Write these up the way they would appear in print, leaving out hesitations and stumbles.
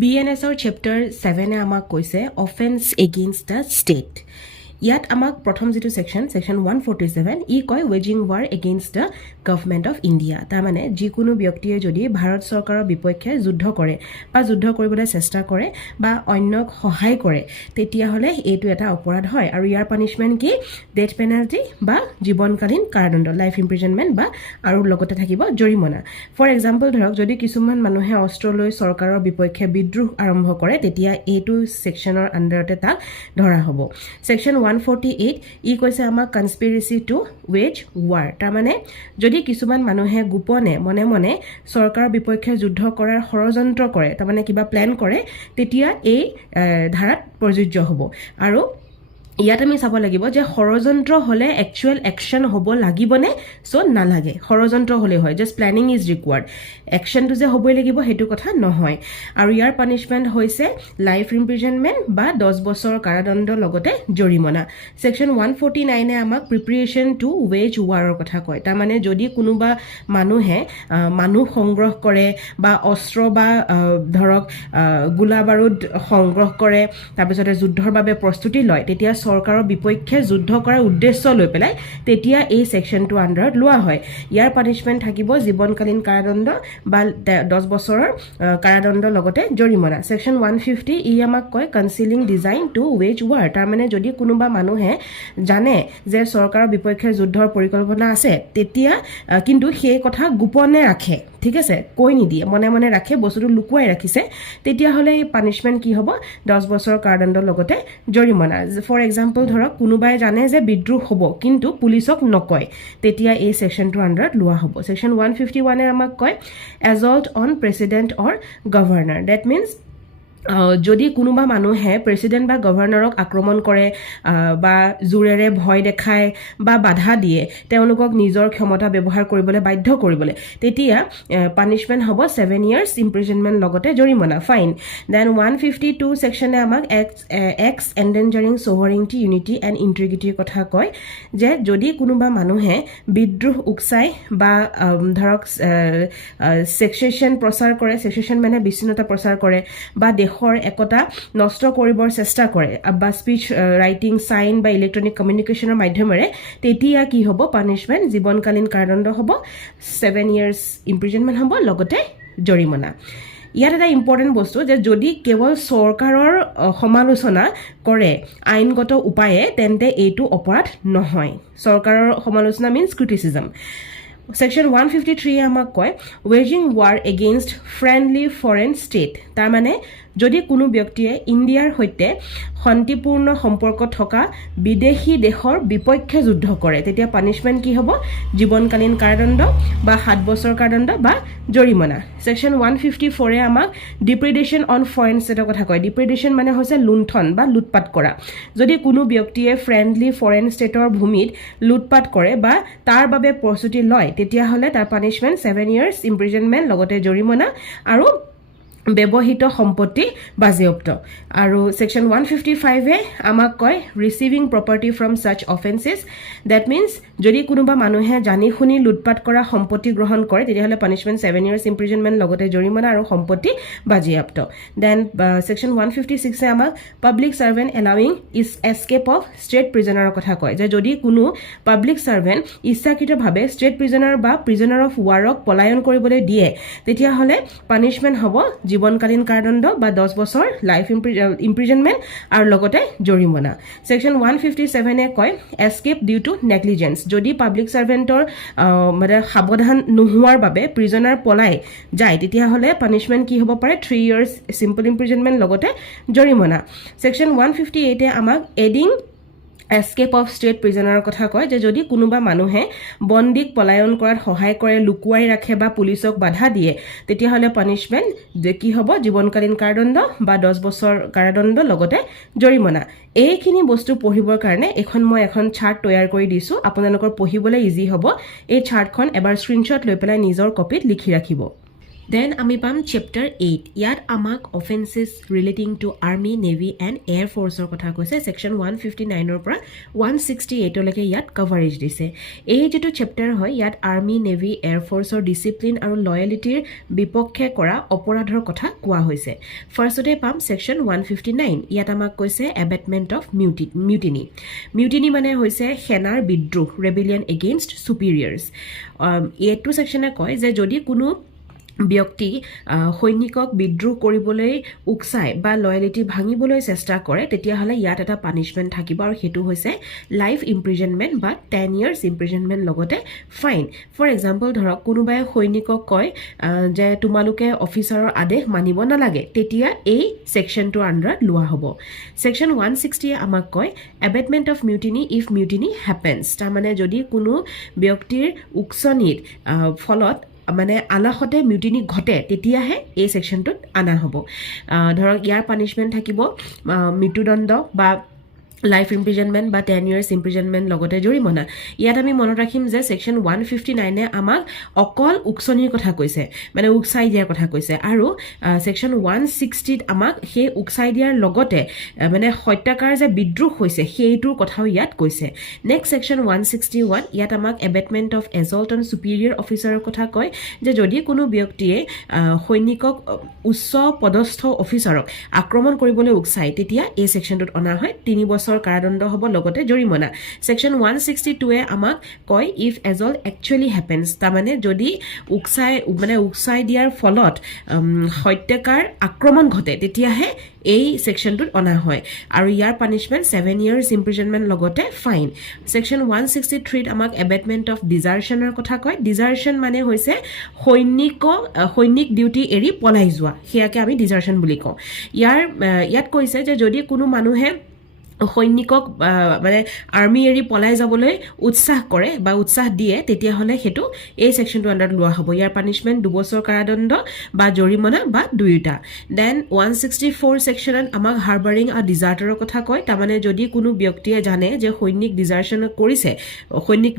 BNSৰ chapter 7 আমাক কৈছে offence against the state ইয়াত আমাক প্ৰথম যেটো সেকশন 147 ই কয় ৱেজিং war against the government of India তাৰমানে যিকোনো ব্যক্তিয়ে যদি ভাৰত চৰকাৰৰ বিপক্ষে যুদ্ধ কৰে বা যুদ্ধ কৰিবলৈ চেষ্টা কৰে বা অন্যক সহায় কৰে তেতিয়াহলে এইটো এটা অপৰাধ হয় আৰু ইয়াৰ পানিশমেন্ট কি ডেথ পেনাল্টি বা জীৱনকালীন কাৰাদণ্ড লাইফ ইমপ্ৰিজনমেন্ট বা আৰু লগতে থাকিব জৰিমনা ফৰ এক্সাম্পল ধৰক যদি কিছুমান মানুহে অস্ত্ৰ লৈ চৰকাৰৰ বিপক্ষে বিদ্ৰোহ আৰম্ভ কৰে তেতিয়া এইটো সেকশনৰ আন্ডাৰতে তাক ধৰা হ'ব সেকশন 148 ই কৈছে আমাক কনস্পিৰেসি টু ৱেজ ৱাৰ তাৰমানে যদি কিছুমান মানুহে গোপনে মনে মনে চৰকাৰৰ বিপক্ষে যুদ্ধ কৰাৰ ষড়যন্ত্ৰ কৰে তাৰমানে কিবা প্ল্যান কৰে তেতিয়া এই ধাৰাত প্ৰযোজ্য হ'ব আৰু ইয়াত আমি চাব লাগিব যে ষড়যন্ত্ৰ হলে একচুয়াল একশন হ'ব লাগিবনে সো নালাগে ষড়যন্ত্ৰ হলে হয় জাস্ট প্ল্যানিং ইজ ৰিকোয়াৰ্ড একশনটো যে হ'বই লাগিব হেতু কথা নহয় আৰু ইয়াৰ পানিশমেন্ট হৈছে লাইফ ইমপ্ৰিজনমেন্ট বা 10 বছৰ কাৰাদণ্ড লগতে জৰিমনা সেকশন 149 এ আমাক প্ৰিপাৰেচন টু ৱেজ ৱাৰৰ কথা কয় তাৰ মানে যদি কোনোবা মানুহে মানুহ সংগ্ৰহ কৰে বা অস্ত্ৰ বা ধৰক গোলা বাৰুদ সংগ্ৰহ কৰে তাৰপিছতে যুদ্ধৰ বাবে প্ৰস্তুতি লয় তেতিয়া চৰকাৰৰ বিপক্ষে যুদ্ধ কৰাৰ উদ্দেশ্য লৈ পেলাই তেতিয়া এই সেকশনটো আন্ডাৰত লোৱা হয় ইয়াৰ পানিশমেন্ট থাকিব জীৱনকালীন কাৰাদণ্ড বা 10 বছৰৰ কাৰাদণ্ড লগতে জৰিমনা সেকশন 150 ই আমাক কয় concealing design two ways war তাৰ মানে যদি কোনোবা মানুহে জানে যে চৰকাৰৰ বিপক্ষে যুদ্ধৰ পৰিকল্পনা আছে তেতিয়া কিন্তু সেই কথা গোপনে ৰাখে ঠিক আছে কৈ নিদিয়ে মনে মনে ৰাখে বস্তুটো লুকুৱাই ৰাখিছে তেতিয়া হলে এই পানিশমেন্ট কি হ'ব 10 বছৰৰ কাৰাদণ্ড লগতে জৰিমনা ফৰ এক্সাম্পল ধৰক কোনোবাই জানে যে বিদ্ৰোহ হ'ব কিন্তু পুলিচক নকয় তেতিয়া এই সেকশনটো আন্ডাৰত লোৱা হ'ব সেকশন 151 এ আমাক কয় assault on president or governor that means যদি কোনোবা মানুহে প্ৰেসিডেন্ট বা গভৰ্ণৰক আক্ৰমণ কৰে বা জুৰেৰে ভয় দেখায় বা বাধা দিয়ে তেওঁলোকক নিজৰ ক্ষমতা ব্যৱহাৰ কৰিবলৈ বাধ্য কৰিবলৈ তেতিয়া পানিশমেন্ট হ'ব 7 ইয়াৰ্স ইমপ্ৰিজনমেন্ট লগতে জৰিমনা ফাইন দেন 152 সেকশনে আমাক এক্স এন্ডেঞ্জাৰিং সোভাৰেইনিটি ইউনিটি এণ্ড ইন্টিগ্ৰিটিৰ কথা কয় যে যদি কোনোবা মানুহে বিদ্ৰোহ উকসাই বা ধৰক সেকসেশন প্ৰচাৰ কৰে সেকসেশন মানে বিচ্ছিন্নতা প্ৰচাৰ কৰে বা একতা নষ্ট কৰিবৰ চেষ্টা কৰে বা স্পিচ ৰাইটিং সাইন বা ইলেক্ট্ৰনিক কমিউনিকেশনৰ মাধ্যমেৰে তেতিয়া কি হ'ব পানিশমেন্ট জীৱনকালীন কাৰাদণ্ড হ'ব 7 ইয়াৰ্স ইমপ্ৰিজনমেন্ট হ'ব লগতে জৰিমনা ইয়াত এটা ইম্পৰ্টেন্ট বস্তু যে যদি কেৱল চৰকাৰৰ সমালোচনা কৰে আইনগত উপায়ে তেন্তে এইটো অপৰাধ নহয় চৰকাৰৰ সমালোচনা মিন্স ক্ৰিটিসিজম সেকশন 153 আমাক কয় ৱেজিং war against friendly foreign state তাৰ মানে যদি কোনো ব্যক্তিয়ে ইণ্ডিয়াৰ সৈতে শান্তিপূৰ্ণ সম্পৰ্ক থকা বিদেশী দেশৰ বিপক্ষে যুদ্ধ কৰে তেতিয়া পানিশমেন্ট কি হ'ব জীৱনকালীন কাৰাদণ্ড বা 7 বছৰ কাৰাদণ্ড বা জৰিমনা সেকশন 154 এ আমাক ডিপ্ৰেডেশন অন ফৰেন ষ্টেটৰ কথা কয় ডিপ্ৰেডেশন মানে হৈছে লুণ্ঠন বা লুটপাট কৰা যদি কোনো ব্যক্তিয়ে ফ্ৰেন্ডলি ফৰেন ষ্টেটৰ ভূমিত লুটপাট কৰে বা তাৰ বাবে প্ৰস্তুতি লয় তেতিয়া হলে তাৰ পানিশমেন্ট 7 ইয়াৰ্স ইমপ্ৰিজনমেন্ট লগতে জৰিমনা আৰু ব্যৱহৃত সম্পত্তি বাজেয়াপ্ত আৰু সেকশন 155 এ আমাক কয় ৰিসিভিং প্ৰপাৰ্টি ফ্ৰম সাচ অফেন্সেস দ্যাট মিন্স যদি কোনোবা মানুহে জানি শুনি লুটপাট কৰা সম্পত্তি গ্ৰহণ কৰে তেতিয়াহলে পানিশমেন্ট 7 ইয়াৰ্স ইমপ্ৰিজনমেন্ট লগতে জৰিমনা আৰু সম্পত্তি বাজেয়াপ্ত দেন সেকশন 156 এ আমাক public servant allowing is escape of state প্ৰিজনাৰৰ কথা কয় যে যদি কোনো পাব্লিক সাৰ্ভেন্ট ইচ্ছাকৃতভাৱে ষ্টেট প্ৰিজনাৰ বা প্ৰিজনাৰ অফ ৱাৰক পলায়ন কৰিবলৈ দিয়ে তেতিয়াহলে পানিশমেন্ট হ'ব জীৱনকালীন কাৰাদণ্ড বা 10 বছৰ লাইফ ইমপ্ৰিজনমেন্ট আৰু লগতে জৰিমনা সেকশন 157 এ কয় এস্কেপ ডিউ টু নেগলিজেন্স যদি পাব্লিক সাৰ্ভেন্টৰ মানে সাৱধান নোহোৱাৰ বাবে প্ৰিজনাৰ পলাই যায় তেতিয়াহলে পানিশমেন্ট কি হ'ব পাৰে 3 ইয়াৰ্স সিম্পল ইমপ্ৰিজনমেন্ট লগতে জৰিমনা সেকশন 158 এ আমাক এডিং এস্কেপ অফ ষ্টেট প্ৰিজনাৰৰ কথা কয় যে যদি কোনোবা মানুহে বন্দীক পলায়ন কৰাত সহায় কৰে লুকুৱাই ৰাখে বা পুলিচক বাধা দিয়ে তেতিয়াহলে পানিশমেন্ট কি হ'ব জীৱনকালীন কাৰাদণ্ড বা 10 বছৰ কাৰাদণ্ড লগতে জৰিমনা এইখিনি বস্তু পঢ়িবৰ কাৰণে মই এখন চাৰ্ট তৈয়াৰ কৰি দিছো আপোনালোকৰ পঢ়িবলৈ ইজি হ'ব এই চাৰ্টখন এবাৰ স্ক্ৰিনশ্বট লৈ পেলাই নিজৰ কপিত লিখি ৰাখিব Then আমি পাম চেপ্টাৰ 8 ইয়াত আমাক offences relating to army navy and air ফ'ৰ্চৰ কথা কৈছে ছেকশ্যন 159ৰ পৰা 168 লৈকে ইয়াত কভাৰেজ দিছে এই যেটো চেপ্টাৰ হয় ইয়াত আৰ্মি নেভি এয়াৰ ফ'ৰ্চৰ ডিসিপ্লিন আৰু লয়ালিটিৰ বিপক্ষে কৰা অপৰাধৰ কথা কোৱা হৈছে ফাৰ্ষ্টতে পাম ছেকশ্যন 159 ইয়াত আমাক কৈছে এবেটমেন্ট অফ মিউটিনি মানে হৈছে সেনাৰ বিদ্ৰোহ ৰেবেলিয়ন এগেইনষ্ট সুপিৰিয়ৰ্ছ এইটো ছেকশ্যনে কয় যে যদি কোনো ব্যক্তি সৈনিকক বিদ্ৰোহ কৰিবলৈ উকসাই বা লয়ালিটি ভাঙিবলৈ চেষ্টা কৰে তেতিয়াহলে ইয়াত এটা পানিশমেন্ট থাকিব আৰু হেতু হৈছে লাইফ ইমপ্ৰিজনমেন্ট বা 10 ইয়াৰ্স ইমপ্ৰিজনমেন্ট লগতে ফাইন ফৰ এক্সাম্পল ধৰক কোনোবাই সৈনিকক কয় যে তোমালোকে অফিচাৰৰ আদেশ মানিব নালাগে তেতিয়া এই সেকশনটো আন্ডাৰত লোৱা হ'ব সেকশন 160 আমাক কয় abetment of mutiny if mutiny happens তাৰ মানে যদি কোনো ব্যক্তিৰ উকসনিত ফলত মানে আলাহতে মিউটিনি ঘটে তেতিয়াহে এই সেকশনটোত আনা হ'ব ধৰক ইয়াৰ পানিশমেন্ট থাকিব মৃত্যুদণ্ড বা লাইফ ইমপ্ৰিজনমেন্ট বা 10 ইয়াৰ্স ইমপ্ৰিজনমেন্ট লগতে জৰিমনা ইয়াত আমি মনত ৰাখিম যে সেকশন 159 এ আমাক অকল উকসনিৰ কথা কৈছে মানে উকসাই দিয়াৰ কথা কৈছে আৰু সেকশন 160 ত আমাক সেই উকসাই দিয়াৰ লগতে মানে হত্যাকাৰ যে বিদ্ৰোহ হৈছে সেইটোৰ কথাও ইয়াত কৈছে নেক্সট সেকশন 161 ইয়াত আমাক এবেটমেন্ট অফ এজল্ট অন সুপিৰিয়ৰ অফিচাৰৰ কথা কয় যে যদি কোনো ব্যক্তিয়ে সৈনিকক উচ্চ পদস্থ অফিচাৰক আক্ৰমণ কৰিবলৈ উকসাই তেতিয়া এই সেকশনটোত অনা হয় 3 বছৰ কাৰাদণ্ড হ'ব লগতে জৰিমনা সেকশন 162 এ আমাক কয় ইফ এজল্ট একচুয়ালি হ্যাপেন্স তাৰ মানে যদি উকসাই দিয়াৰ ফলত হত্যাকাৰ আক্ৰমণ ঘটে তেতিয়াহে এই সেকশনটোত অনা হয় আৰু ইয়াৰ পানিশমেন্ট 7 ইয়াৰ্স ইমপ্ৰিজনমেন্ট লগতে ফাইন সেকশন 163 ত আমাক এবেটমেন্ট অফ ডিজাৰ্শনৰ কথা কয় ডিজাৰ্শন মানে হৈছে সৈনিক ডিউটি এৰি পলাই যোৱা হেয়াকে আমি ডিজাৰ্শন বুলি কওঁ ইয়াত কৈছে যে যদি কোনো মানুহে সৈনিকক মানে আৰ্মি এৰি পলাই যাবলৈ উৎসাহ কৰে বা উৎসাহ দিয়ে তেতিয়াহলে হেতু এই সেকশনটো আন্ডাৰত লোৱা হ'ব ইয়াৰ পানিশমেন্ট 2 বছৰ কাৰাদণ্ড বা জৰিমনা বা দুয়োটা দেন 164 সেকশনত আমাক হাৰ্বাৰিং আ ডিজাৰ্টাৰৰ কথা কয় তাৰ মানে যদি কোনো ব্যক্তিয়ে জানে যে সৈনিক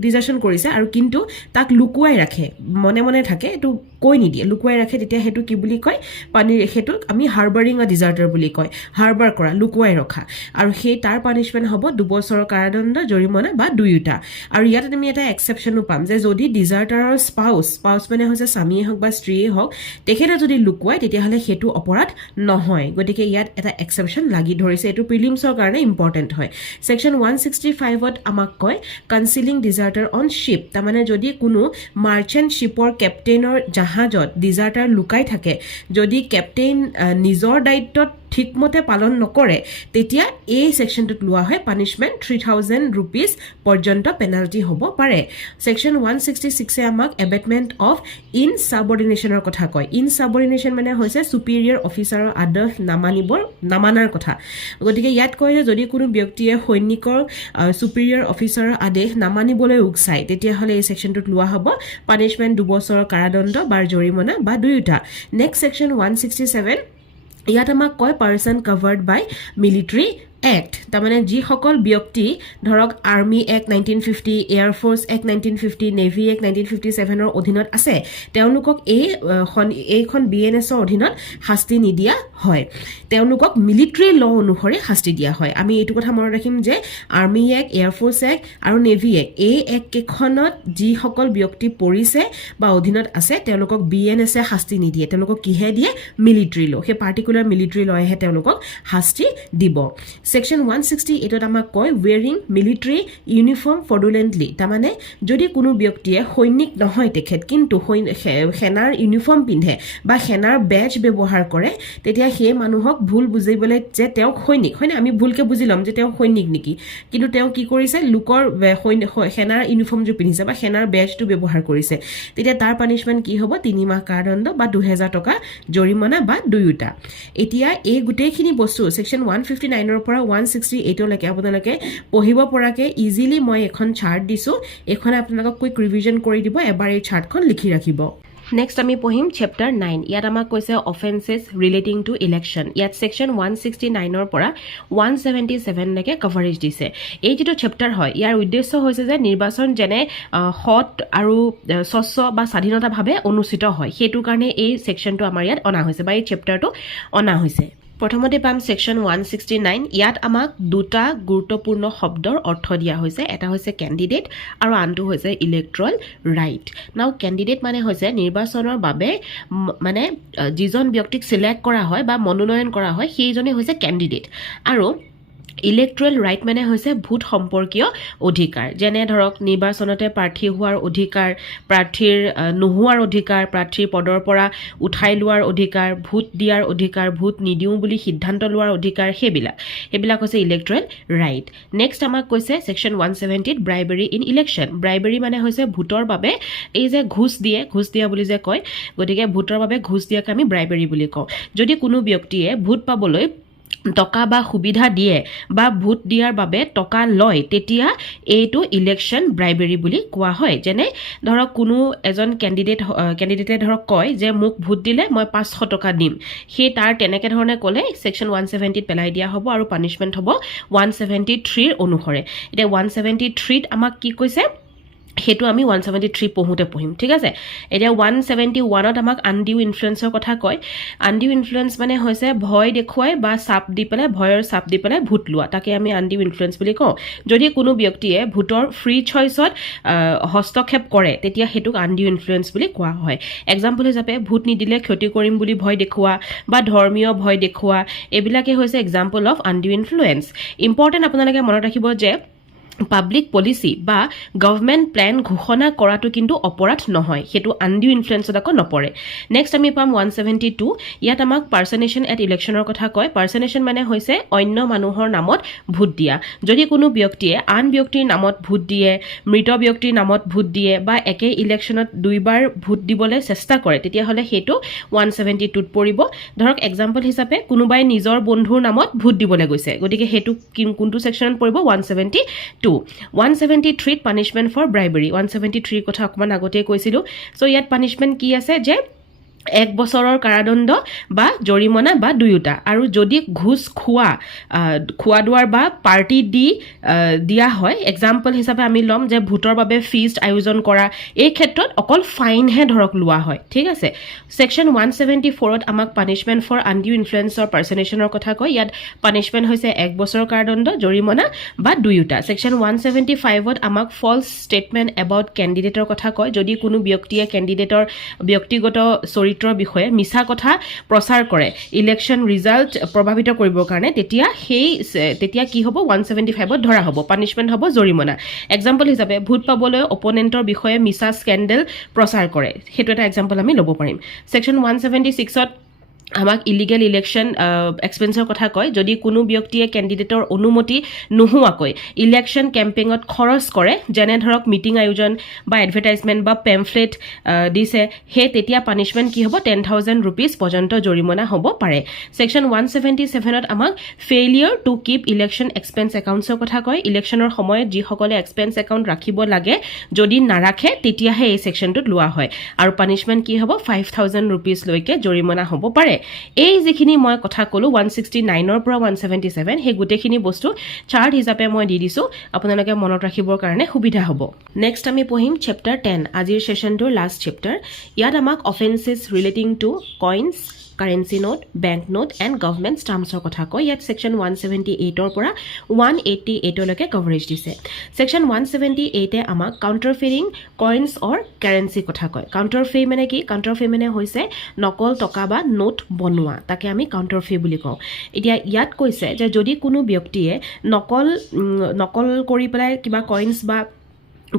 ডিজাৰ্শন কৰিছে আৰু কিন্তু তাক লুকুৱাই ৰাখে মনে থাকে এটো কৈ নিদিয়ে লুকুৱাই ৰাখে তেতিয়া হেতু কি বুলি কয় হেতুক আমি হাৰ্বাৰিং আ ডিজাৰ্টাৰ বুলি কয় হাৰ্বাৰ কৰা লুকুৱাই ৰখা আৰু সেই তাৰ পানিশমেন্ট হ'ব 2 বছৰৰ কাৰাদণ্ড জৰিমনা বা দুয়োটা আৰু ইয়াত আমি এটা এক্সেপশনো পাম যে যদি ডিজাৰ্টাৰৰ স্পাউস মানে হৈছে স্বামীয়ে হওক বা স্ত্ৰীয়ে হওক তেখেতে যদি লুকুৱাই তেতিয়াহলে হেতু অপৰাধ নহয় গতিকে ইয়াত এটা এক্সেপশন লাগি ধৰিছে এটো প্ৰিলিমছৰ কাৰণে ইম্পৰ্টেন্ট হয় সেকশন 165 ত আমাক কয় কনসিলিং ডিজাৰ্টাৰ অন শিপ তাৰ মানে যদি কোনো মাৰ্চেন্ট শিপৰ কেপ্টেইনৰ জাহাজত ডিজাৰ্টাৰ লুকাই থাকে যদি কেপ্টেইন নিজৰ দায়িত্বত ঠিকমতে পালন নকৰে তেতিয়া এই সেকশনটোত লোৱা হয় পানিশমেন্ট 3000 रुपीस পৰ্যন্ত পেনাল্টি হ'ব পাৰে সেকশন 166 এ আমাক এবেটমেন্ট অফ ইনসাবঅৰ্ডিনেশনৰ কথা কয় ইনসাবঅৰ্ডিনেশন মানে হৈছে সুপিৰিয়ৰ অফিচাৰৰ আদেশ নামানাৰ কথা গতিকে ইয়াত কয় যে যদি কোনো ব্যক্তিয়ে সৈনিকৰ সুপিৰিয়ৰ অফিচাৰৰ আদেশ নামানিবলৈ উকসাই তেতিয়াহলে এই সেকশনটোত লোৱা হ'ব পানিশমেন্ট 2 বছৰৰ কাৰাদণ্ড বা জৰিমনা বা দুয়োটা নেক্সট সেকশন 167 ইয়াত আমাক কয় পাৰ্সন কভাৰ্ড বাই মিলিটাৰী Act তাৰ মানে যি সকল ব্যক্তি ধৰক army act 1950 air force act 1950 navy act 1957 ৰ অধীনত আছে তেওঁলোকক এইখন বিএনএছ ৰ অধীনত শাস্তি নিদিয়া হয় তেওঁলোকক মিলিটাৰী ল অনুসৰি শাস্তি দিয়া হয় আমি এইটো কথা মনত ৰাখিম যে army act air force act আৰু নেভি এক্ট এই এক্ট কেখনত যি সকল ব্যক্তি পৰিছে বা অধীনত আছে তেওঁলোকক বিএনএছ এ শাস্তি নিদিয়ে তেওঁলোকক কিহে দিয়ে মিলিটাৰী ল সেই পাৰ্টিকুলাৰ মিলিটাৰী লয়হে তেওঁলোকক শাস্তি দিব সেকশন 168 ত আমাক কয় ওয়েৰিং মিলিটাৰী ইউনিফৰ্ম ফৰ্ডুলেন্টলি তাৰ মানে যদি কোনো ব্যক্তিয়ে সৈনিক নহয় তেখেত কিন্তু সেনাৰ ইউনিফৰ্ম পিন্ধে বা সেনাৰ বেজ ব্যৱহাৰ কৰে তেতিয়া সেই মানুহক ভুল বুজিবলৈ যে তেওঁ সৈনিক হয়নে আমি ভুলকে বুজি লম যে তেওঁ সৈনিক নেকি কিন্তু তেওঁ কি কৰিছে লুকৰ সেনাৰ ইউনিফৰ্ম যে পিন্ধিছে বা সেনাৰ বেজটো ব্যৱহাৰ কৰিছে তেতিয়া তাৰ পানিশমেন্ট কি হ'ব 3 মাহ কাৰাদণ্ড বা 2000 টকা জৰিমনা বা দুয়োটা এতিয়া এই গুটেইখিনি বস্তু সেকশন 159 ৰ পৰা 168 লৈকে আপোনালোকে পঢ়িব পৰাকে ইজিলি মই এখন চাৰ্ট দিছো এখন আপোনালোকক কুইক ৰিভিজন কৰি দিব এবাৰ এই চাৰ্টখন লিখি ৰাখিব নেক্সট আমি পঢ়িম চেপ্টাৰ 9 ইয়াত আমাক কৈছে অফেন্সেছ ৰিলেটিং টু ইলেকশ্যন ইয়াত ছেকশ্যন 169ৰ পৰা 177 লৈকে কভাৰেজ দিছে এই যেটো চেপ্টাৰ হয় ইয়াৰ উদ্দেশ্য হৈছে যে নিৰ্বাচন যেনে হট আৰু স্বচ্ছ বা স্বাধীনতাভাৱে অনুষ্ঠিত হয় হেতু কাৰণে এই ছেকশ্যনটো আমাৰ ইয়াত অনা হৈছে বা এই চেপ্টাৰটো অনা হৈছে প্ৰথমতে পাম ছেকশ্যন 169 ইয়াত আমাক দুটা গুৰুত্বপূৰ্ণ শব্দৰ অৰ্থ দিয়া হৈছে এটা হৈছে ক্যান্ডিডেট আৰু আনটো হৈছে ইলেক্ট্ৰল ৰাইট নাও ক্যান্ডিডেট মানে হৈছে নিৰ্বাচনৰ বাবে মানে যিজন ব্যক্তিক সিলেক্ট কৰা হয় বা মনোনয়ন কৰা হয় সেইজনে হৈছে ক্যান্ডিডেট আৰু ইলেক্ট্ৰল ৰাইট মানে হৈছে ভোট সম্পৰ্কীয় অধিকাৰ যেনে ধৰক নিৰ্বাচনতে প্ৰাৰ্থী হোৱাৰ অধিকাৰ প্ৰাৰ্থীৰ নোহোৱাৰ অধিকাৰ প্ৰাৰ্থীৰ পদৰ পৰা উঠাই লোৱাৰ অধিকাৰ ভোট দিয়াৰ অধিকাৰ ভোট নিদিও বুলি সিদ্ধান্ত লোৱাৰ অধিকাৰ হেবিলাক হৈছে ইলেক্ট্ৰল ৰাইট নেক্সট আমাক কৈছে সেকশন 170 ত ব্ৰাইবেৰী ইন ইলেকশ্যন ব্ৰাইবেৰী মানে হৈছে ভোটৰ বাবে এই যে ঘুষ দিয়া বুলি যে কয় গতিকে ভোটৰ বাবে ঘুষ দিয়াক আমি ব্ৰাইবেৰী বুলি কওঁ যদি কোনো ব্যক্তিয়ে ভোট পাবলৈ টকা বা সুবিধা দিয়ে বা ভোট দিয়াৰ বাবে টকা লয় তেতিয়া এইটো ইলেকশ্যন ব্ৰাইবেৰী বুলি কোৱা হয় যেনে ধৰক কোনো এজন ক্যান্ডিডেটে ধৰক কয় যে মোক ভোট দিলে মই 500 টকা দিম সেই তাৰ তেনেকে ধৰণে ক'লে সেকশন 170 ত পেলাই দিয়া হ'ব আৰু পানিশমেন্ট হ'ব 173 ৰ অনুসৰে এতিয়া 173 ত আমাক কি কৈছে হেতু আমি 173 পঢ়িম ঠিক আছে এতিয়া 171 ত আমাক আনডিউ ইনফ্লুয়েন্সৰ কথা কয় আনডিউ ইনফ্লুয়েন্স মানে হৈছে ভয় দেখুৱাই বা চাপ দি পেলাই ভয়ৰ চাপ দি পেলাই ভোট লোৱা তাকে আমি আনডিউ ইনফ্লুয়েন্স বুলি কওঁ যদি কোনো ব্যক্তিয়ে ভোটৰ ফ্ৰী চইচত হস্তক্ষেপ কৰে তেতিয়া হেতুক আনডিউ ইনফ্লুয়েন্স বুলি কোৱা হয় এক্সাম্পল হিচাপে ভোট নিদিলে ক্ষতি কৰিম বুলি ভয় দেখুৱা বা ধৰ্মীয় ভয় দেখুৱা এবিলাকে হৈছে example of undue influence important আপোনালোকে মনত ৰাখিব যে পাব্লিক পলিসি বা গভৰ্নমেন্ট প্ল্যান ঘোষণা কৰাটো কিন্তু অপৰাধ নহয় হেতু আনডিউ ইনফ্লুয়েন্সত আকৌ নপৰে নেক্সট আমি পাম 172 ইয়াত আমাক পাৰ্সনেশন এট ইলেকশ্যনৰ কথা কয় পাৰ্সনেশন মানে হৈছে অন্য মানুহৰ নামত ভোট দিয়া যদি কোনো ব্যক্তিয়ে আন ব্যক্তিৰ নামত ভোট দিয়ে মৃত ব্যক্তিৰ নামত ভোট দিয়ে বা একে ইলেকশ্যনত দুইবাৰ ভোট দিবলৈ চেষ্টা কৰে তেতিয়া হলে হেতু 172 ত পৰিব ধৰক এক্সাম্পল হিচাপে কোনোবাই নিজৰ বন্ধুৰ নামত ভোট দিবলৈ গৈছে গতিকে হেতু কোনটো সেকশ্যনত পৰিব 173 ত পানিশমেন্ট ফৰ ব্ৰাইবেৰী 173 কথা অকমান আগতে কৈছিলো সো ইয়াত পানিশমেন্ট কি আছে যে 1 বছৰৰ কাৰাদণ্ড বা জৰিমনা বা দুয়োটা আৰু যদি ঘুষ খোৱা দুৱাৰ বা পাৰ্টি দিয়া হয় এক্সাম্পল হিচাপে আমি লম যে ভোটৰ বাবে ফিষ্ট আয়োজন কৰা এই ক্ষেত্ৰত অকল ফাইনহে ধৰক লোৱা হয় ঠিক আছে সেকশন 174 ত আমাক পানিশমেন্ট ফৰ আনডিউ ইনফ্লুয়েন্সৰ পাৰ্সনেশনৰ কথা কয় ইয়াত পানিশমেন্ট হৈছে 1 বছৰৰ কাৰাদণ্ড জৰিমনা বা দুয়োটা সেকশন 175 ত আমাক ফলছ ষ্টেটমেন্ট এবাউট ক্যান্ডিডেটৰ কথা কয় যদি কোনো ব্যক্তিয়ে ক্যান্ডিডেটৰ ব্যক্তিগত চৰিত্ৰৰ বিষয়ে মিছা কথা প্ৰচাৰ কৰে ইলেকশ্যন ৰিজাল্ট প্ৰভাৱিত কৰিবৰ কাৰণে তেতিয়া কি হ'ব 175 ত ধৰা হ'ব পানিশমেন্ট হ'ব জৰিমনা এক্সাম্পল হিচাপে ভোট পাবলৈ অপোনেন্টৰ বিষয়ে মিছা স্কেন্ডেল প্ৰচাৰ কৰে হেতু এটা এক্সাম্পল আমি ল'ব পাৰিম সেকশন 176 ত আমাক ইলিগেল ইলেকশ্যন এক্সপেন্সৰ কথা কয় যদি কোনো ব্যক্তিয়ে ক্যান্ডিডেটৰ অনুমতি নোহোৱাকৈ ইলেকশ্যন কেম্পেইনত খৰচ কৰে যেনে ধৰক মিটিং আয়োজন বা এডভাৰটাইজমেন্ট বা পেমফ্লেট দিছে হে তেতিয়া পানিশমেন্ট কি হ'ব 10000 रुपीस পৰ্যন্ত জৰিমনা হ'ব পাৰে সেকশন 177 ত আমাক failure to keep election expense একাউণ্টছৰ কথা কয় ইলেকশ্যনৰ সময়ত যি সকলে এক্সপেন্স একাউণ্ট ৰাখিব লাগে যদি নাৰাখে তেতিয়াহে এই সেকশনটোত লোৱা হয় আৰু পানিশমেন্ট কি হ'ব 5000 रुपीस লৈকে জৰিমনা হ'ব পাৰে এই যিখিনি মই কথা কলো 169 ৰ পৰা 177 হে গুটেখিনি বস্তু চাৰ্ট হিচাপে মই দি দিছো আপোনালোকে মনত ৰাখিবৰ কাৰণে সুবিধা হ'ব নেক্সট আমি পঢ়িম চেপ্টাৰ 10 আজিৰ সেশনটোৰ লাষ্ট চেপ্টাৰ ইয়াত আমাক offences relating to coins currency note bank note and government ষ্টাম্পছৰ কথা কয় ইয়াত সেকশন 178 ৰ পৰা 188 লৈকে কভাৰেজ দিছে সেকশন 178 এ আমাক কাউণ্টাৰফেৰিং কইনছ অৰ কাৰেন্সি কথা কয় কাউণ্টাৰফে মানে কি কাউণ্টাৰফে মানে হৈছে নকল টকা বা নোট বনোৱা তাকে আমি কাউণ্টাৰফে বুলি কওঁ এতিয়া ইয়াত কৈছে যে যদি কোনো ব্যক্তিয়ে নকল কৰি পেলাই কিবা কইনছ বা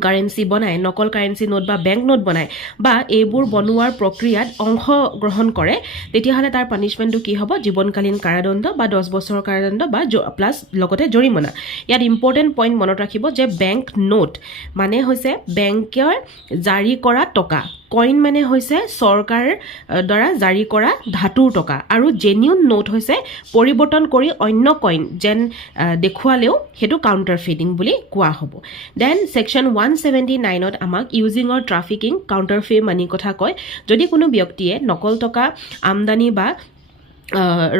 কাৰেন্সি বনায় নকল কাৰেন্সি নোট বা বেংক নোট বনায় বা এইবোৰ বনোৱাৰ প্ৰক্ৰিয়াত অংশগ্ৰহণ কৰে তেতিয়াহ'লে তাৰ পানিশমেন্টটো কি হ'ব জীৱনকালীন কাৰাদণ্ড বা 10 বছৰৰ কাৰাদণ্ড বা প্লাস লগতে জৰিমনা ইয়াত ইম্পৰ্টেন্ট পইণ্ট মনত ৰাখিব যে বেংক নোট মানে হৈছে বেংকৰ জাৰি কৰা টকা কইন মানে হৈছে চৰকাৰ দ্বাৰা জাৰি কৰা ধাতুৰ টকা আৰু জেনিউন নোট হৈছে পৰিৱৰ্তন কৰি অন্য কইন যেন দেখুৱালেও সেইটো কাউণ্টাৰফিটিং বুলি কোৱা হ'ব দেন সেকশন 179ত আমাক ইউজিং অৰ ট্ৰাফিকিং কাউণ্টাৰফেইট মানি কথা কয় যদি কোনো ব্যক্তিয়ে নকল টকা আমদানি বা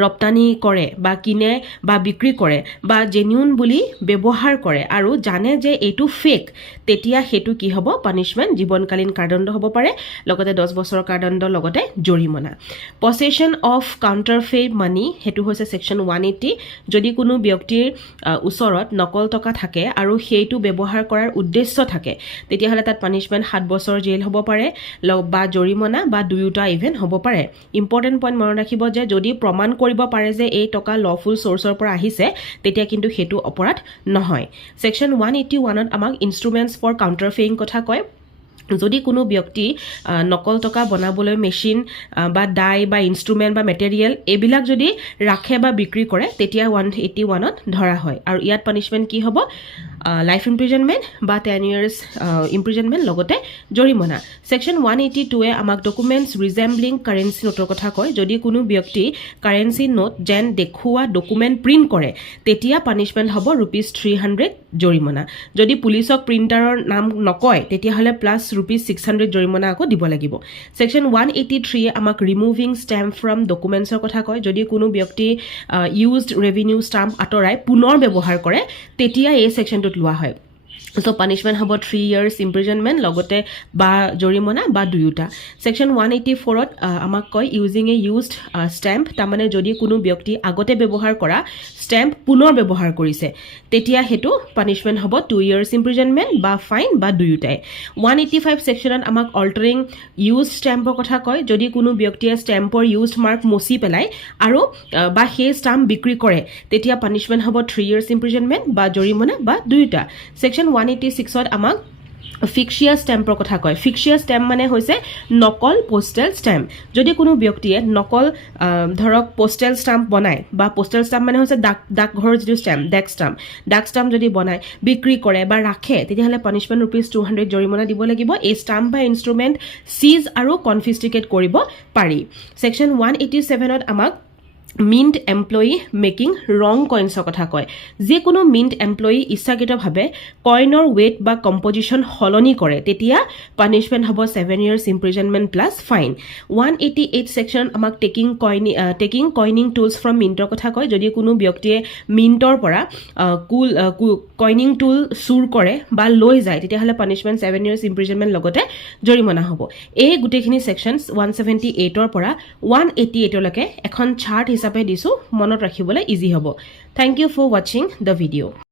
ৰপ্তানি কৰে বা কিনে বা বিক্ৰী কৰে বা জেনিউন বুলি ব্যৱহাৰ কৰে আৰু জানে যে এইটো ফেক তেতিয়া হেতু কি হ'ব পানিশমেন্ট জীৱনকালীন কাৰাদণ্ড হ'ব পাৰে লগতে 10 বছৰৰ কাৰাদণ্ড লগতে জৰিমনা পসেশন অফ কাউণ্টাৰফেইট মানি হেতু হৈছে সেকশন 180 যদি কোনো ব্যক্তিৰ ওচৰত নকল টকা থাকে আৰু সেইটো ব্যৱহাৰ কৰাৰ উদ্দেশ্য থাকে তেতিয়া হলে তাত পানিশমেন্ট 7 বছৰ জেল হ'ব পাৰে বা জৰিমনা বা দুয়োটা ইভেন হ'ব পাৰে ইম্পৰ্টেন্ট পইণ্ট মনত ৰাখিব যে যদি প্ৰমাণ কৰিব পাৰে যে এই টকা লফুল সোৰ্সৰ পৰা আহিছে তেতিয়া কিন্তু হেতু অপৰাধ নহয় সেকশন 181ত আমাক ইনস্ট্ৰুমেন্টস ফৰ কাউণ্টাৰফেইং কথা কয় যদি কোনো ব্যক্তি নকল টকা বনাবলৈ মেচিন বা ডাই বা ইনস্ট্ৰুমেন্ট বা মেটেৰিয়েল এইবিলাক যদি ৰাখে বা বিক্ৰী কৰে তেতিয়া 181ত ধৰা হয় আৰু ইয়াত পানিশমেন্ট কি হ'ব লাইফ ইমপ্ৰিজনমেন্ট বা 10 ইয়াৰ্স ইমপ্ৰিজনমেন্ট লগতে জৰিমনা সেকশন 182 আমাক ডকুমেন্টস ৰিজেম্বলিং কাৰেন্সি নোটৰ কথা কয় যদি কোনো ব্যক্তি কাৰেন্সি নোট যেন দেখুৱা ডকুমেন্ট প্ৰিন্ট কৰে তেতিয়া পানিশমেন্ট হ'ব ₹300 জৰিমনা যদি পুলিচক প্ৰিন্টাৰৰ নাম নকয় তেতিয়া হলে প্লাস ₹600 জৰিমনা আকৌ দিব লাগিব সেকশন 183 আমাক ৰিমুভিং ষ্টাম্প ফ্ৰম ডকুমেন্টছৰ কথা কয় যদি কোনো ব্যক্তি ইউজড ৰেভিনিউ ষ্টাম্প আঁতৰাই পুনৰ ব্যৱহাৰ কৰে তেতিয়া এই সেকশনটোত লোৱা হয় So punishment হ'ব 3 years imprisonment লগতে বা জৰিমনা বা দুয়োটা সেকশন 184ত আমাক কয় ইউজিং এ ইউজড ষ্টাম্প তাৰমানে যদি কোনো ব্যক্তি আগতে ব্যৱহাৰ কৰা ষ্টাম্প পুনৰ ব্যৱহাৰ কৰিছে তেতিয়া হেতু পানিশমেন্ট হ'ব 2 years imprisonment বা ফাইন বা দুয়োটাই 185 সেকশনত আমাক অল্টাৰিং ইউজড ষ্টাম্পৰ কথা কয় যদি কোনো ব্যক্তিয়ে ষ্টাম্পৰ ইউজড মাৰ্ক মুছি পেলাই আৰু বা সেই ষ্টাম্প বিক্ৰী কৰে তেতিয়া পানিশমেন্ট হ'ব 3 years imprisonment বা জৰিমনা বা দুয়োটা সেকশন 186ত আমাক ফিক্সিয়াস ষ্টাম্পৰ কথা কয় ফিক্সিয়াস ষ্টাম্প মানে হৈছে নকল পোষ্টেল ষ্টাম্প যদি কোনো ব্যক্তিয়ে নকল ধৰক পোষ্টেল ষ্টাম্প বনায় বা পোষ্টেল ষ্টাম্প মানে হৈছে ডাকঘৰৰ যিটো ষ্টাম্প ডাক ষ্টাম্প যদি বনায় বিক্ৰী কৰে বা ৰাখে তেতিয়াহ'লে পানিশমেন্ট ₹200 জৰিমনা দিব লাগিব এই ষ্টাম্প বা ইনস্ট্ৰুমেন্ট সিজ আৰু কনফিস্টিকেট কৰিব পাৰি সেকশন 187ত আমাক মিন্ট এমপ্লয়ী মেকিং ৰং কইনছৰ কথা কয় যিকোনো মিন্ট এমপ্লয়ী ইচ্ছাকৃতভাৱে কইনৰ ৱেট বা কম্পজিশন সলনি কৰে তেতিয়া পানিশমেন্ট হ'ব 7 years imprisonment plus fine 188 section আমাক টেকিং কইনিং টুলছ ফ্ৰম মিন্টৰ কথা কয় যদি কোনো ব্যক্তিয়ে মিন্টৰ পৰা কইনিং টুল চুৰ কৰে বা লৈ যায় তেতিয়াহ'লে পানিশমেন্ট 7 years imprisonment লগতে জৰিমনা হ'ব এই গোটেইখিনি সেকশনছ 178ৰ পৰা 188 লৈকে এখন চাৰ্ট হিচাপে দিছো মনত ৰাখিবলৈ ইজি হ'ব thank you for watching the video